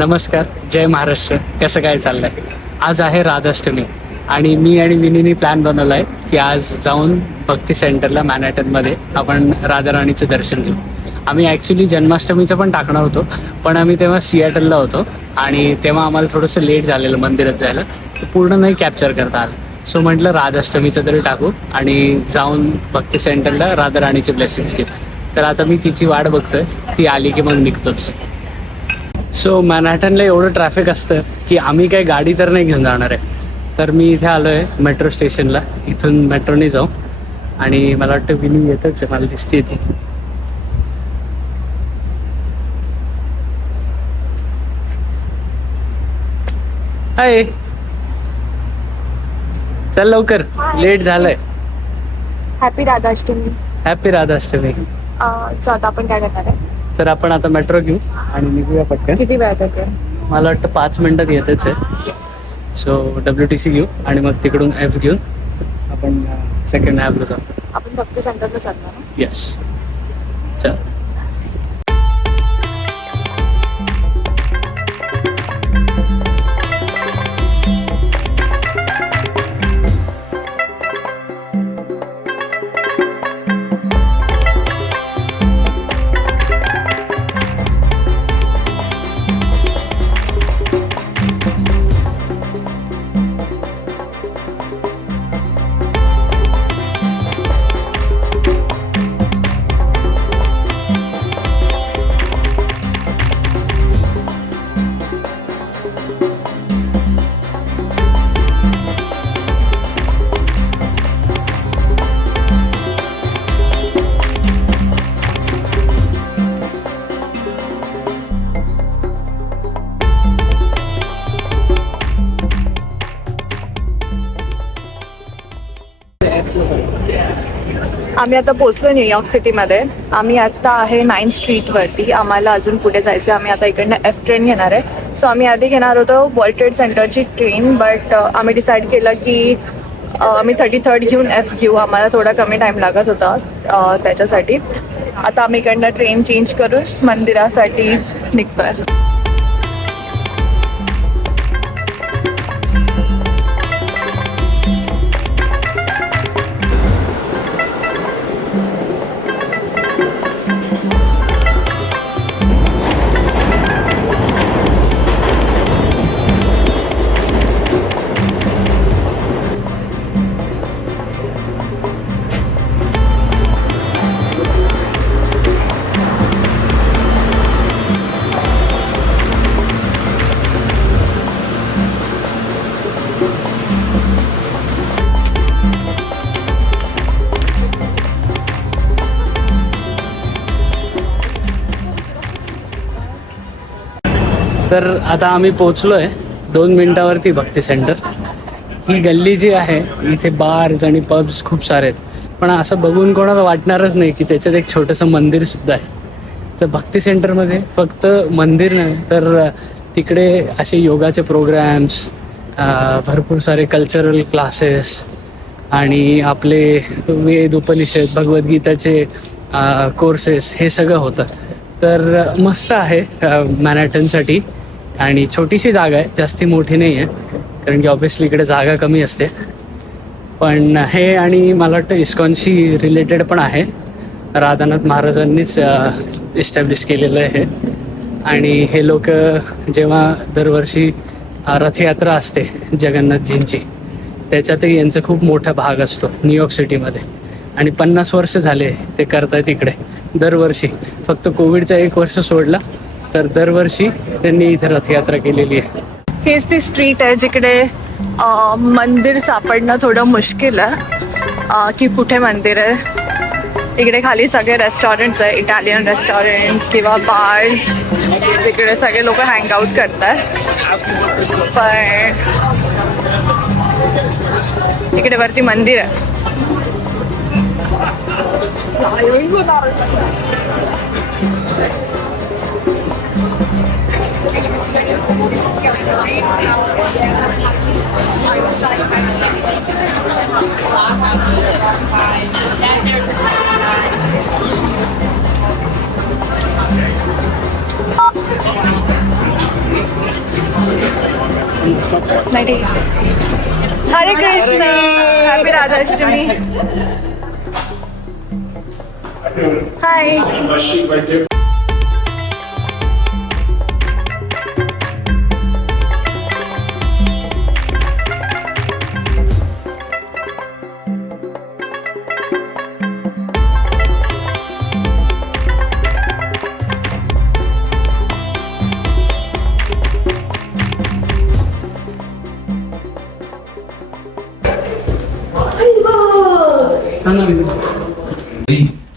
नमस्कार, जय महाराष्ट्र. कसं काय चाललंय? आज आहे राधाष्टमी आणि मी आणि विनीनी प्लॅन बनवला आहे की आज जाऊन भक्ती सेंटरला मॅनहॅटनमध्ये आपण राधाराणीचं दर्शन घेऊ. आम्ही ॲक्च्युली जन्माष्टमीचं पण टाकणार होतो, पण आम्ही तेव्हा सियाटलला होतो आणि तेव्हा आम्हाला थोडंसं लेट झालेलं मंदिरात जायला, पूर्ण नाही कॅप्चर करता आलं. सो म्हटलं राधाष्टमीचं तरी टाकू आणि जाऊन भक्ती सेंटरला राधाराणीचे ब्लेसिंग्स घेऊ. तर आता मी तिची वाट बघतोय, ती आली की मग निघतोच. सो मॅनहॅटनला एवढं ट्रॅफिक असतं की आम्ही काही गाडी तर नाही घेऊन जाणार आहे. तर मी इथे आलो आहे मेट्रो स्टेशनला. इथून मेट्रोने जाऊ आणि मला वाटतं विनी येतच आहे, मला दिसते ती. हाय, चल लवकर, लेट झालंय. हॅपी राधाष्टमी. हॅपी राधाष्टमी. आता आपण काय करणार आहे? तर आपण आता मेट्रो घेऊ आणि निघूया पटकन. किती वेळात येते? मला वाटतं 5 मिनिटात येतच आहे. सो WTC घेऊ आणि मग तिकडून F घेऊन आपण सेकंड हॅफला जाऊ. आपण भक्ती सेंटरला चाललो ना? येस, चल. आम्ही आता पोहोचलो न्यूयॉर्क सिटीमध्ये. आम्ही आता आहे 9th स्ट्रीटवरती. आम्हाला अजून पुढे जायचं. आम्ही आता इकडनं F ट्रेन घेणार आहे. सो आम्ही आधी घेणार होतो वर्ल्ड ट्रेड सेंटरची ट्रेन, बट आम्ही डिसाईड केलं की आम्ही 33rd घेऊन F घेऊ. आम्हाला थोडा कमी टाईम लागत होता त्याच्यासाठी. आता आम्ही इकडनं ट्रेन चेंज करून मंदिरासाठी निघतोय. तर आता आम्ही पोचलो आहे 2 मिनिटावरती भक्ती सेंटर. ही गल्ली जी आहे इथे बार्स आणि पब्स खूप सारे आहेत, पण असं बघून कोणाला वाटणारच नाही की त्याच्यात एक छोटंसं मंदिर सुद्धा आहे. तर भक्ती सेंटरमध्ये फक्त मंदिर नाही तर तिकडे असे योगाचे प्रोग्रॅम्स, भरपूर सारे कल्चरल क्लासेस आणि आपले वेद उपनिषद भगवद्गीताचे कोर्सेस हे सगळं होतं. तर मस्त आहे मॅनहॅटनसाठी आणि छोटीशी जागा आहे, जास्ती मोठी नाही आहे कारण की ऑब्व्हियसली इकडे जागा कमी असते. पण हे आणि मला वाटतं इस्कॉनशी रिलेटेड पण आहे. राधानाथ महाराजांनीच इस्टॅब्लिश केलेलं आहे आणि हे लोक जेव्हा दरवर्षी रथयात्रा असते जगन्नाथजींची, त्याच्यातही यांचा खूप मोठा भाग असतो न्यूयॉर्क सिटीमध्ये. आणि 50 वर्ष झाले ते करतायत इकडे दरवर्षी. फक्त कोविडचा 1 वर्ष सोडला तर दरवर्षी त्यांनी इथे रथयात्रा केलेली आहे. हेच ती स्ट्रीट आहे जिकडे मंदिर सापडणं थोडं मुश्किल आहे की कुठे मंदिर आहे. इकडे खाली सगळे रेस्टॉरंट्स आहे, इटालियन रेस्टॉरंट्स किंवा बार्स जिकडे सगळे लोक हँगआउट करतात. पण इकडे वरती मंदिर आहे. नाही ठीक आहे. हरे कृष्ण, हॅपी राधाष्टमी. हाय.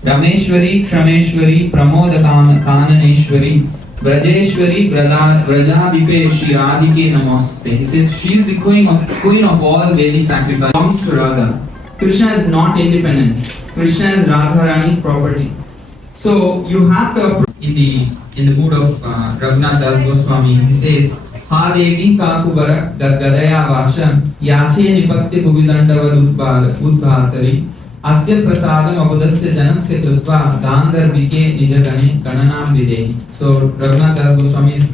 रमेश्वरी क्षमेश्वरी प्रमोद काननेश्वरी ब्रजेश्वरी ब्रजाधिपे श्री राधिके नमोस्ते. He says she is the queen of all Vedic sacrifice. Belongs to Radha. Krishna is not independent. Krishna is Radharani's property. So you have to in the mood of Raghunath Das Goswami. He says Ha Devi Kakubara Gadaya Vasha Yache Nipatti Bhuvidandavad Udbhatari अस्य प्रसादम अबुदस्य जनस्य कृत्वा गांधर्विके निजगणे गणनां विदेहि. So Raghunath Das Goswami is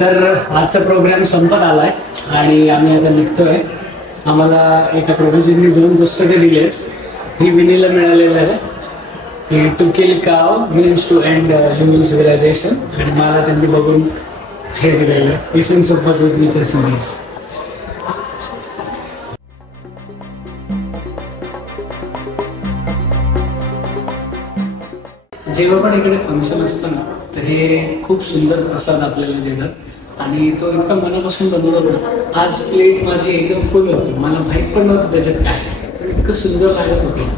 तर आजचा programme संपत आलाय आणि आम्ही आता निघतोय. आम्हाला एका प्रभूजींनी 2 पुस्तके दिली आहेत. ही विनीला मिळालेलं आहे की to kill cow means to end human civilization आणि मला त्यांनी बघून हे दिलेलं आहे इसेन्स ऑफ भगवद्गीता सिरीज. जेव्हा पण इकडे फंक्शन असतं ना तर हे खूप सुंदर प्रसाद आपल्याला देतात आणि तो इतका मनापासून बनवतो ना. आज प्लेट माझी एकदम फुल होती, मला माहीत पण नव्हतं त्याच्यात काय, पण इतकं सुंदर लागत होतं.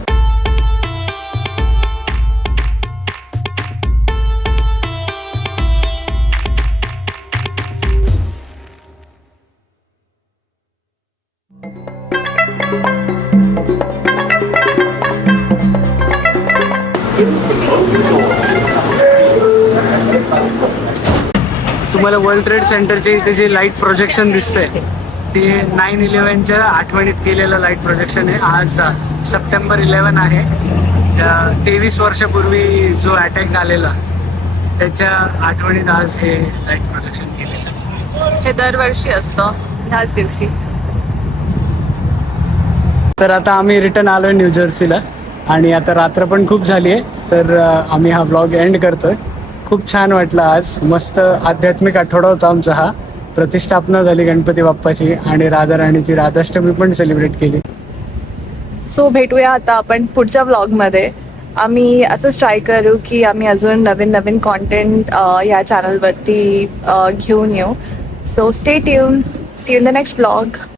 तुम्हाला वर्ल्ड ट्रेड सेंटरचे इथे जे लाईट प्रोजेक्शन दिसतंय ते 9/11च्या आठवणीत केलेलं लाईट प्रोजेक्शन आहे. आज सप्टेंबर 11 आहे. 23 वर्षापूर्वी जो अटॅक झालेला त्याच्या आठवणीत आज हे लाईट प्रोजेक्शन केलेलं. हे दरवर्षी असतं ह्याच दिवशी. तर आता आम्ही रिटर्न आलोय न्यू जर्सीला आणि आता रात्र पण खूप झाली आहे, तर आम्ही हा ब्लॉग एंड करतोय. खूप छान वाटलं आज. मस्त आध्यात्मिक आठवडा होता आमचा हा. प्रतिष्ठापना झाली गणपती बाप्पाची आणि राधाराणीची राधाष्टमी पण सेलिब्रेट केली. सो भेटूया आता आपण पुढच्या व्लॉगमध्ये. आम्ही असंच ट्राय करू की आम्ही अजून नवीन नवीन कॉन्टेंट ह्या चॅनलवरती घेऊन येऊ. So stay tune. See you in the next vlog.